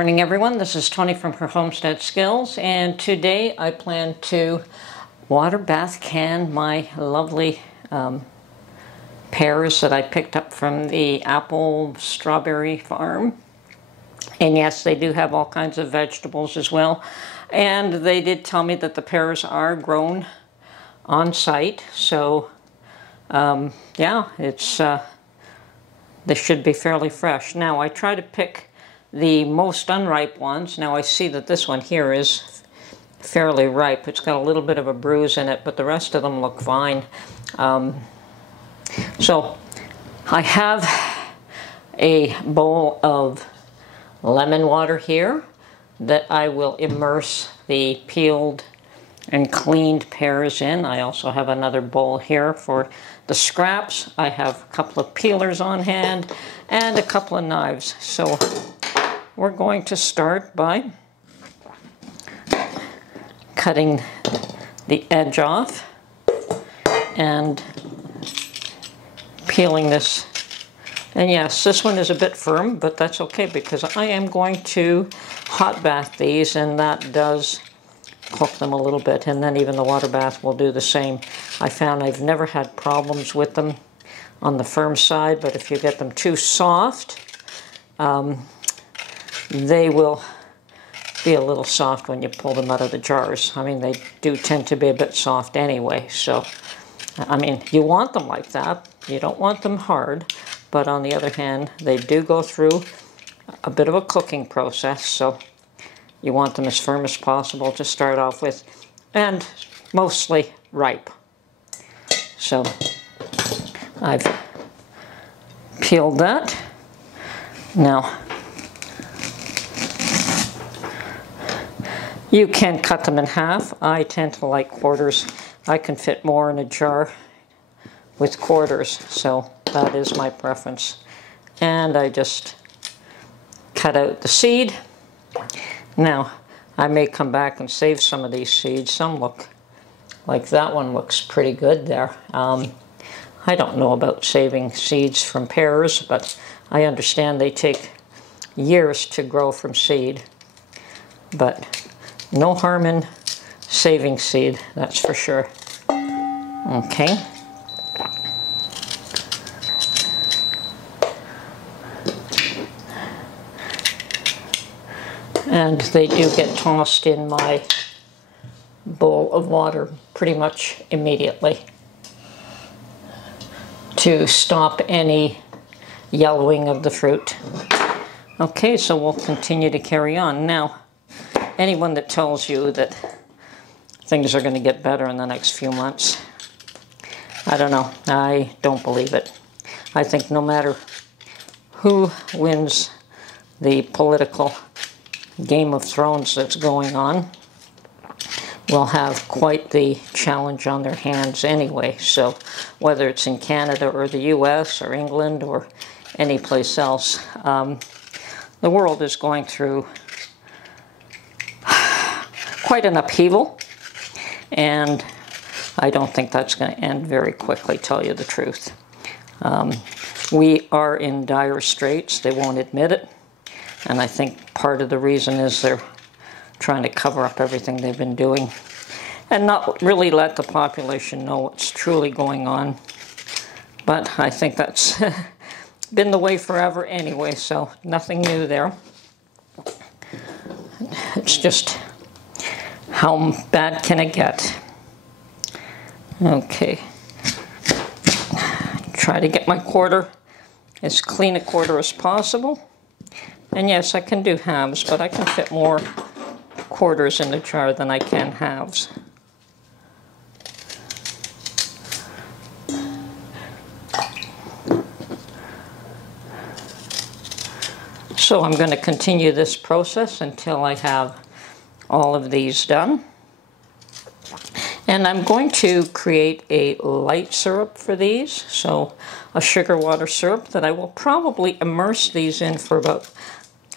morning, everyone. This is Tony from her Homestead Skills, and today I plan to water bath can my lovely pears that I picked up from the apple strawberry farm. And yes, they do have all kinds of vegetables as well. And they did tell me that the pears are grown on site, so yeah, they should be fairly fresh. Now I try to pick the most unripe ones. Now I see that this one here is fairly ripe. It's got a little bit of a bruise in it, but the rest of them look fine. So I have a bowl of lemon water here that I will immerse the peeled and cleaned pears in. I also have another bowl here for the scraps. I have a couple of peelers on hand and a couple of knives. So we're going to start by cutting the edge off and peeling this. And yes, this one is a bit firm, but that's okay because I am going to hot bath these, and that does cook them a little bit, and then even the water bath will do the same. I found I've never had problems with them on the firm side, but if you get them too soft, they will be a little soft when you pull them out of the jars. I mean, they do tend to be a bit soft anyway, so I mean, you want them like that. You don't want them hard, but on the other hand, they do go through a bit of a cooking process, so you want them as firm as possible to start off with, and mostly ripe. So I've peeled that. Now, you can cut them in half. I tend to like quarters. I can fit more in a jar with quarters, so that is my preference. And I just cut out the seed. Now, I may come back and save some of these seeds. Some look like that one looks pretty good there. I don't know about saving seeds from pears, but I understand they take years to grow from seed. But no harm in saving seed, that's for sure. Okay. And they do get tossed in my bowl of water pretty much immediately to stop any yellowing of the fruit. Okay, so we'll continue to carry on. Now, anyone that tells you that things are going to get better in the next few months, I don't know. I don't believe it. I think no matter who wins the political Game of Thrones that's going on, will have quite the challenge on their hands anyway. So whether it's in Canada or the US or England or any place else, the world is going through quite an upheaval, and I don't think that's going to end very quickly, tell you the truth. We are in dire straits. They won't admit it. And I think part of the reason is they're trying to cover up everything they've been doing and not really let the population know what's truly going on. But I think that's been the way forever anyway, so nothing new there. It's just how bad can it get? Okay. Try to get my quarter as clean a quarter as possible. And yes, I can do halves, but I can fit more quarters in the jar than I can halves. So I'm going to continue this process until I have all of these done. And I'm going to create a light syrup for these, so a sugar water syrup that I will probably immerse these in for about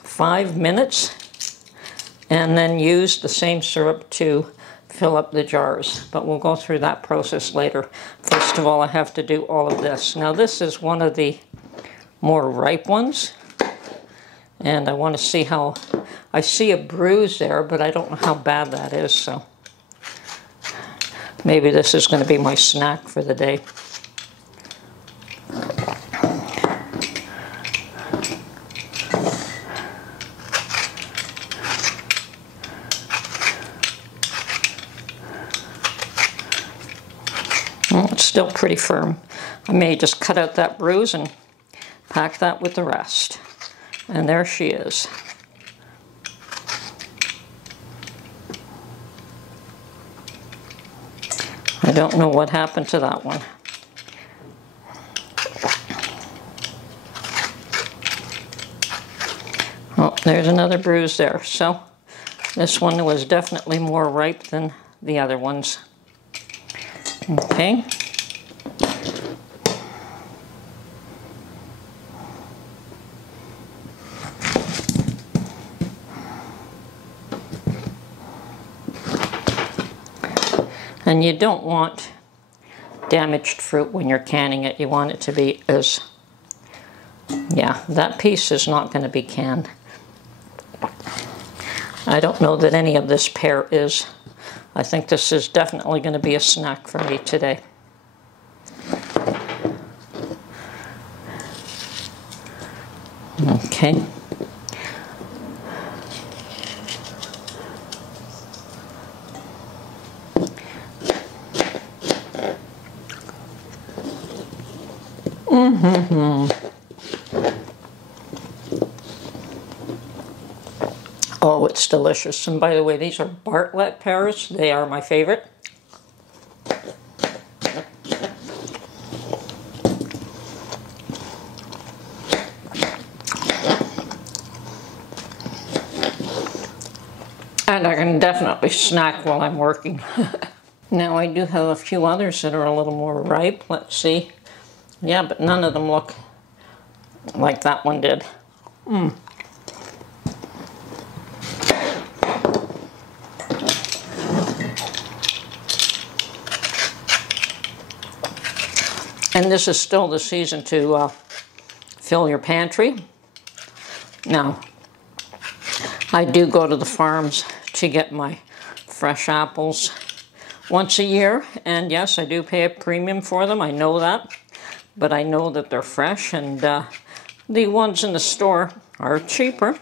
5 minutes, and then use the same syrup to fill up the jars. But we'll go through that process later. First of all, I have to do all of this. Now this is one of the more ripe ones, and I want to see how I see a bruise there, but I don't know how bad that is, so maybe this is going to be my snack for the day. Well, it's still pretty firm. I may just cut out that bruise and pack that with the rest. And there she is. I don't know what happened to that one. Oh, there's another bruise there. So this one was definitely more ripe than the other ones. Okay. And you don't want damaged fruit when you're canning it. You want it to be as, yeah, that piece is not going to be canned. I don't know that any of this pear is. I think this is definitely going to be a snack for me today. Okay. Oh, it's delicious. And by the way, these are Bartlett pears. They are my favorite. And I can definitely snack while I'm working. Now I do have a few others that are a little more ripe. Let's see. Yeah, but none of them look like that one did. And this is still the season to fill your pantry. Now, I do go to the farms to get my fresh apples once a year. And yes, I do pay a premium for them. I know that. But I know that they're fresh, and the ones in the store are cheaper.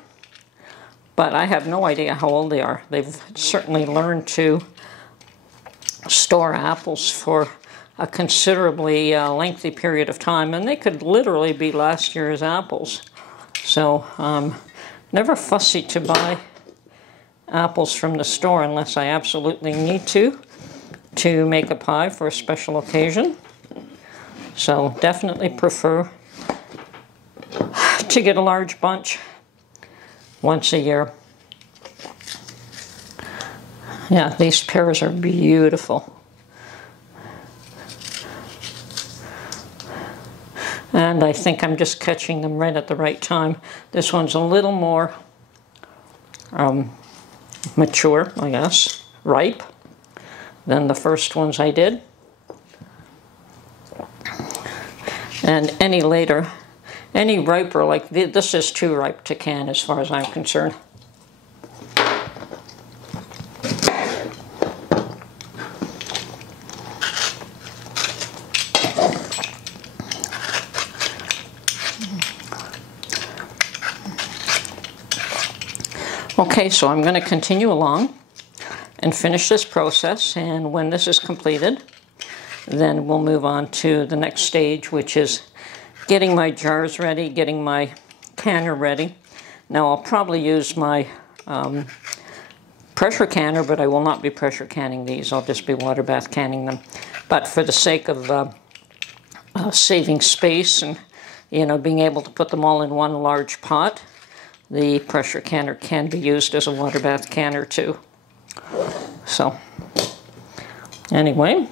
But I have no idea how old they are. They've certainly learned to store apples for a considerably lengthy period of time, and they could literally be last year's apples. So never fussy to buy apples from the store unless I absolutely need to make a pie for a special occasion. So definitely prefer to get a large bunch once a year. Yeah, these pears are beautiful. And I think I'm just catching them right at the right time. This one's a little more mature, I guess, ripe, than the first ones I did. And any later, any riper, like this is too ripe to can as far as I'm concerned. Okay, so I'm going to continue along and finish this process, and when this is completed, then we'll move on to the next stage, which is getting my jars ready, getting my canner ready. Now I'll probably use my pressure canner, but I will not be pressure canning these. I'll just be water bath canning them. But for the sake of saving space and, you know, being able to put them all in one large pot, the pressure canner can be used as a water bath canner too. So anyway,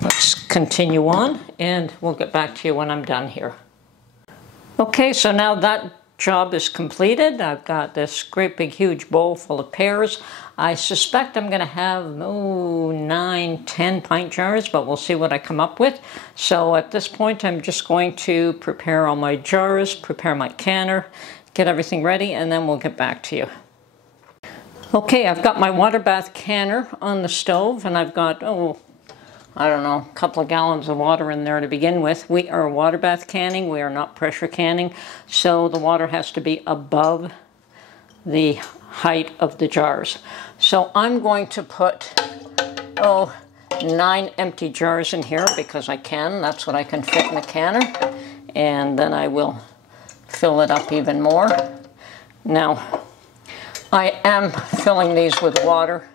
let's continue on and we'll get back to you when I'm done here. Okay, so now that job is completed. I've got this great big huge bowl full of pears. I suspect I'm going to have 9, 10 pint jars, but we'll see what I come up with. So at this point I'm just going to prepare all my jars, prepare my canner, get everything ready, and then we'll get back to you. Okay, I've got my water bath canner on the stove, and I've got, I don't know, a couple of gallons of water in there to begin with. We are water bath canning, we are not pressure canning, so the water has to be above the height of the jars. So I'm going to put, 9 empty jars in here because I can. That's what I can fit in the canner. And then I will fill it up even more. Now, I am filling these with water.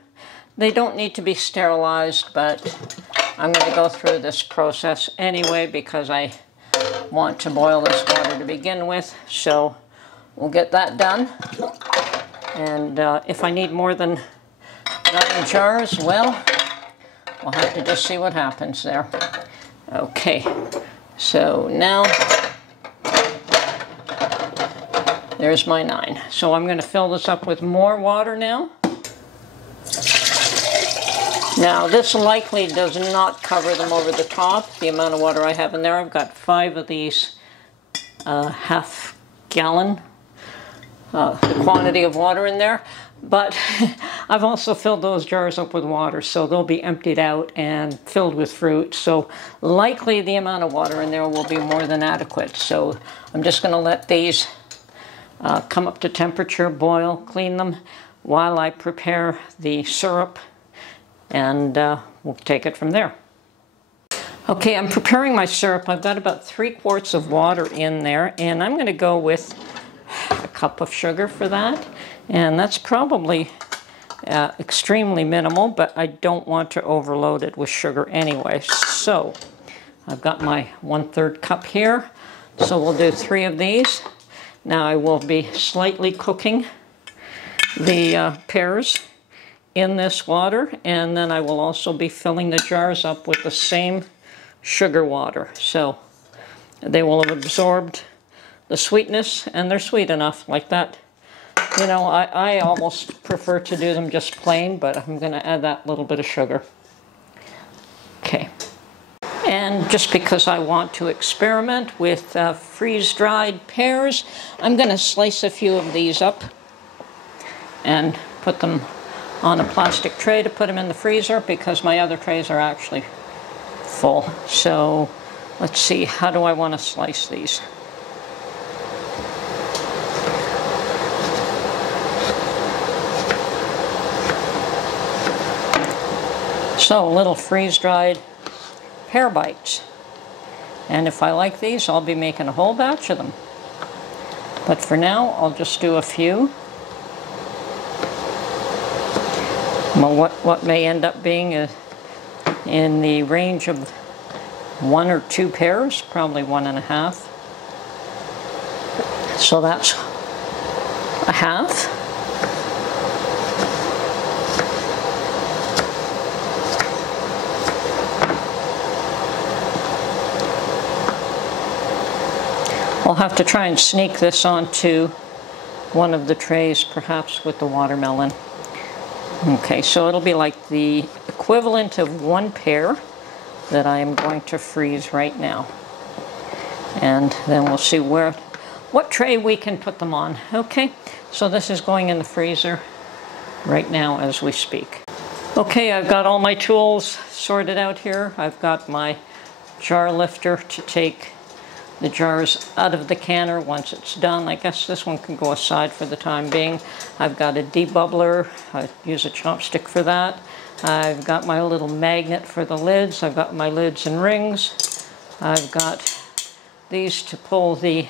They don't need to be sterilized, but I'm going to go through this process anyway because I want to boil this water to begin with. So we'll get that done. And if I need more than 9 jars, well, we'll have to just see what happens there. Okay, so now there's my 9. So I'm going to fill this up with more water now. Now this likely does not cover them over the top, the amount of water I have in there. I've got 5 of these half gallon, the quantity of water in there. But I've also filled those jars up with water, so they'll be emptied out and filled with fruit. So likely the amount of water in there will be more than adequate. So I'm just going to let these come up to temperature, boil, clean them while I prepare the syrup, and we'll take it from there. Okay, I'm preparing my syrup. I've got about 3 quarts of water in there, and I'm going to go with a cup of sugar for that. And that's probably extremely minimal, but I don't want to overload it with sugar anyway. So I've got my 1/3 cup here. So we'll do 3 of these. Now I will be slightly cooking the pears in this water, and then I will also be filling the jars up with the same sugar water. So they will have absorbed the sweetness, and they're sweet enough like that. You know, I almost prefer to do them just plain, but I'm going to add that little bit of sugar. Okay. And just because I want to experiment with freeze-dried pears, I'm going to slice a few of these up and put them on a plastic tray to put them in the freezer because my other trays are actually full. So let's see, how do I want to slice these? So little freeze-dried pear bites. And if I like these, I'll be making a whole batch of them. But for now, I'll just do a few. Well, what may end up being in the range of 1 or 2 pears, probably 1.5. So that's a half. I'll have to try and sneak this onto one of the trays, perhaps with the watermelon. Okay, so it'll be like the equivalent of 1 pear that I am going to freeze right now. And then we'll see what tray we can put them on. Okay, so this is going in the freezer right now as we speak. Okay, I've got all my tools sorted out here. I've got my jar lifter to take the jars out of the canner once it's done. I guess this one can go aside for the time being. I've got a debubbler. I use a chopstick for that. I've got my little magnet for the lids. I've got my lids and rings. I've got these to pull the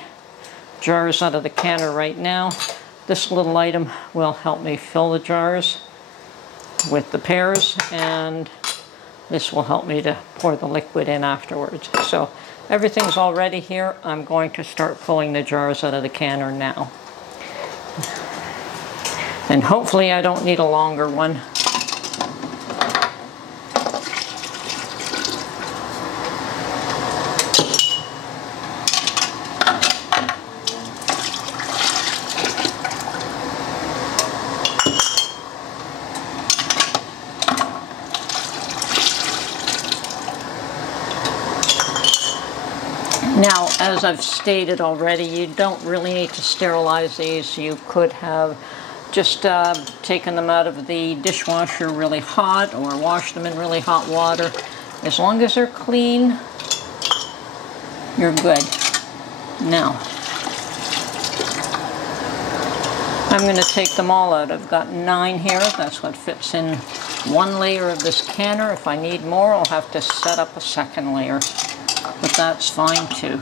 jars out of the canner right now. This little item will help me fill the jars with the pears, and this will help me to pour the liquid in afterwards. So everything's all ready here. I'm going to start pulling the jars out of the canner now. And hopefully I don't need a longer one. Now, as I've stated already, you don't really need to sterilize these. You could have just taken them out of the dishwasher really hot or wash them in really hot water. As long as they're clean, you're good. Now, I'm going to take them all out. I've got 9 here. That's what fits in 1 layer of this canner. If I need more, I'll have to set up a 2nd layer. But that's fine too.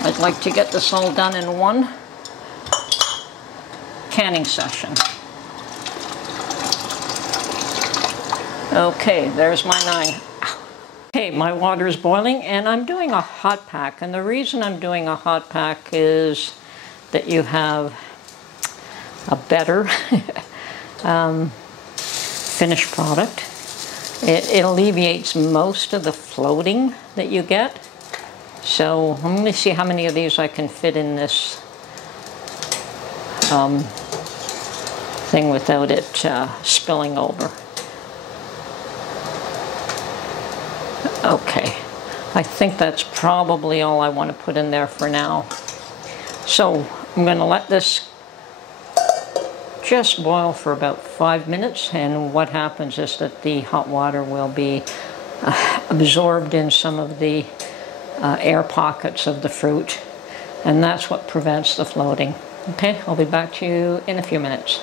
I'd like to get this all done in 1 canning session. Okay, there's my 9. Okay, my water is boiling and I'm doing a hot pack. And the reason I'm doing a hot pack is that you have a better finished product. It alleviates most of the floating that you get. So let me see how many of these I can fit in this thing without it spilling over. Okay, I think that's probably all I want to put in there for now. So I'm going to let this just boil for about 5 minutes, and what happens is that the hot water will be absorbed in some of the air pockets of the fruit, and that's what prevents the floating. Okay, I'll be back to you in a few minutes.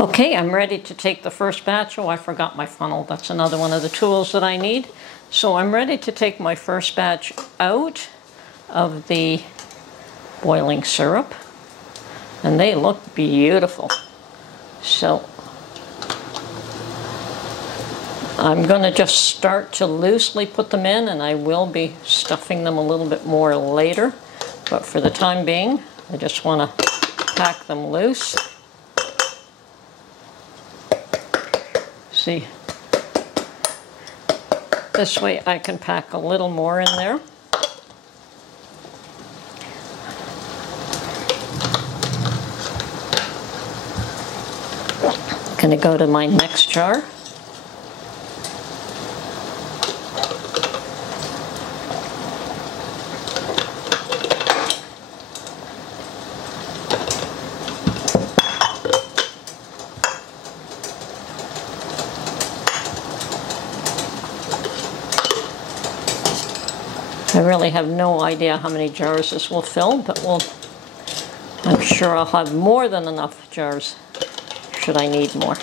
Okay, I'm ready to take the first batch. Oh, I forgot my funnel. That's another one of the tools that I need. So I'm ready to take my first batch out of the boiling syrup, and they look beautiful. So I'm going to just start to loosely put them in, and I will be stuffing them a little bit more later. But for the time being, I just want to pack them loose. See, this way I can pack a little more in there. I'm going to go to my next jar. I really have no idea how many jars this will fill, but I'm sure I'll have more than enough jars should I need more.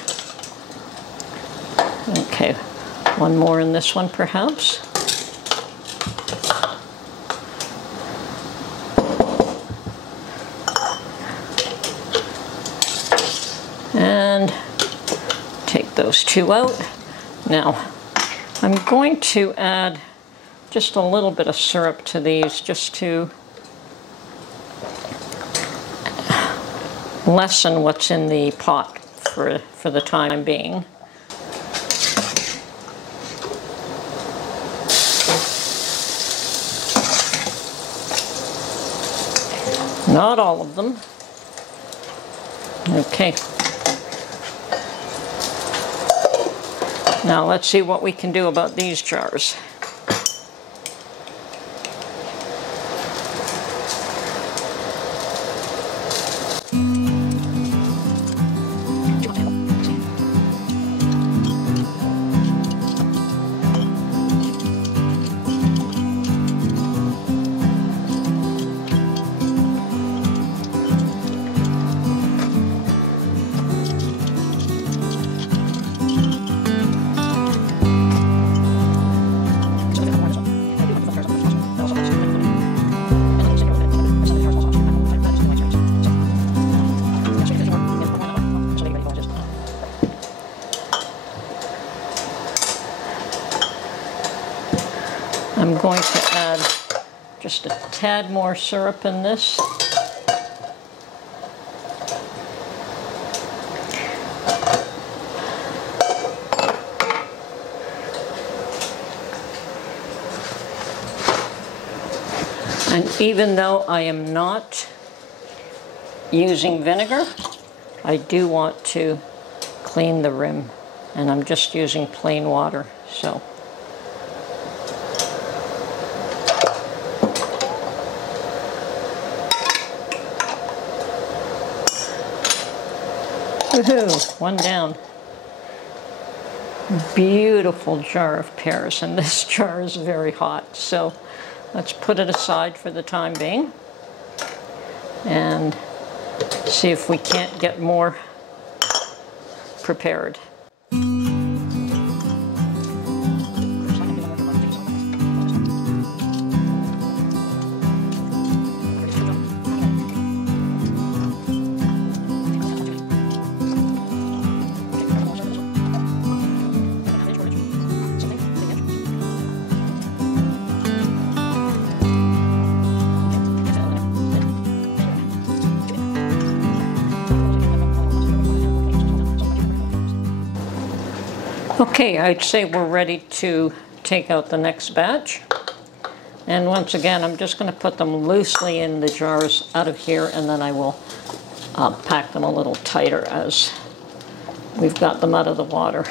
Okay, one more in this one perhaps. And take those 2 out. Now, I'm going to add just a little bit of syrup to these, just to lessen what's in the pot for the time being. Not all of them. Okay. Now let's see what we can do about these jars. I'm going to add just a tad more syrup in this. And even though I am not using vinegar, I do want to clean the rim, and I'm just using plain water. So Woohoo! One down. Beautiful jar of pears, and this jar is very hot, so let's put it aside for the time being and see if we can't get more prepared. Okay, I'd say we're ready to take out the next batch. And once again, I'm just going to put them loosely in the jars out of here, and then I will pack them a little tighter as we've got them out of the water.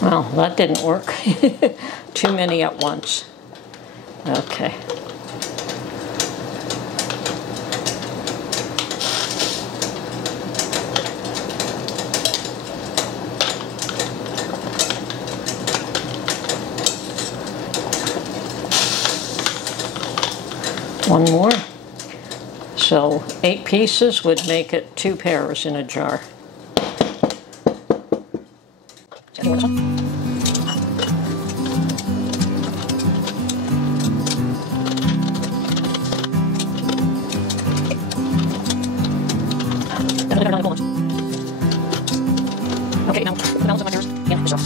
Well, that didn't work. Too many at once. Okay. One more. So 8 pieces would make it 2 pears in a jar. Okay, now put the balance of my pears in yourself.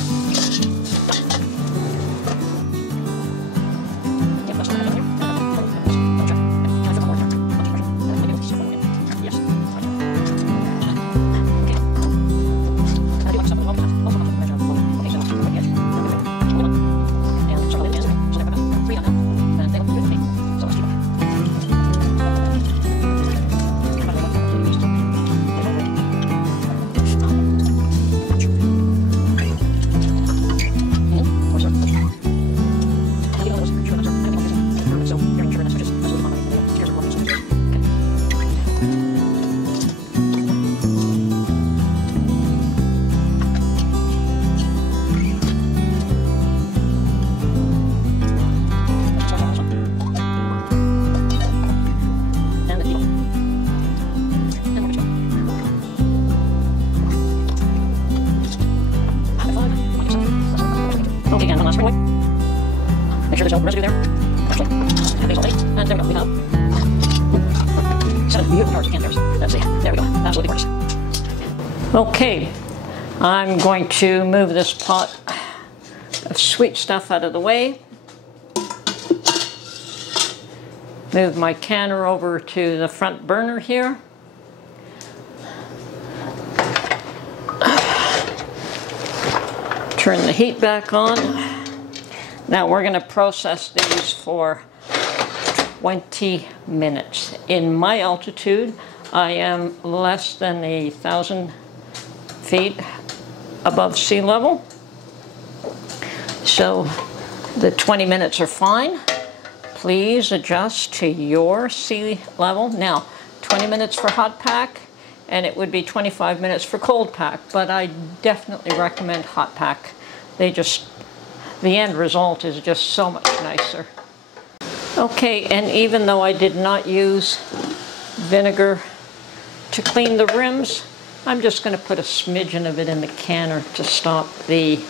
Make sure there's no residue there. Actually, everything's all ready. And there we go. We have 7 beautiful jars of canned pears. Let's see. There we go. Absolutely gorgeous. Okay, I'm going to move this pot of sweet stuff out of the way. Move my canner over to the front burner here. Turn the heat back on. Now we're going to process these for 20 minutes. In my altitude, I am less than 1,000 feet above sea level. So the 20 minutes are fine. Please adjust to your sea level. Now, 20 minutes for hot pack, and it would be 25 minutes for cold pack, but I definitely recommend hot pack. The end result is just so much nicer. Okay, and even though I did not use vinegar to clean the rims, I'm just going to put a smidgen of it in the canner to stop the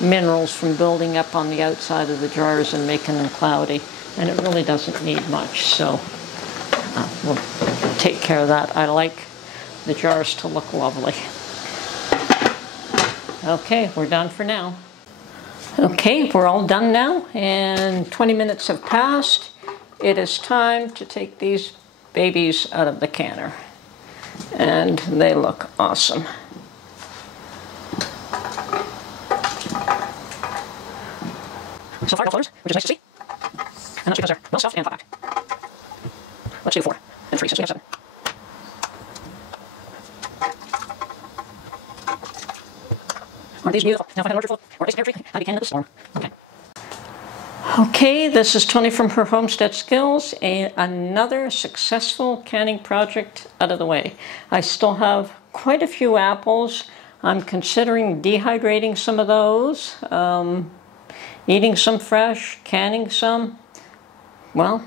minerals from building up on the outside of the jars and making them cloudy. And it really doesn't need much, so we'll take care of that. I like the jars to look lovely. Okay, we're done for now. Okay, we're all done now, and 20 minutes have passed. It is time to take these babies out of the canner. And they look awesome. So far, no colors, which is nice to see. And that's because they're well stuffed and hot packed. Let's do 4 and 3 since we have 7. Aren't these beautiful? Now if I had an orchard full of orchids pear tree, I'd be canning at the storm. Okay. Okay, this is Tony from her Homestead Skills, another successful canning project out of the way. I still have quite a few apples. I'm considering dehydrating some of those, eating some fresh, canning some. Well,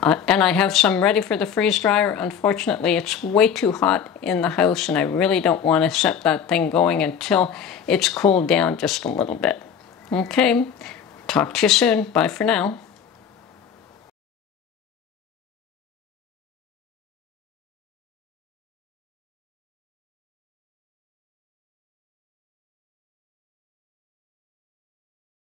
and I have some ready for the freeze dryer. Unfortunately, it's way too hot in the house, and I really don't want to set that thing going until it's cooled down just a little bit. Okay. Talk to you soon. Bye for now.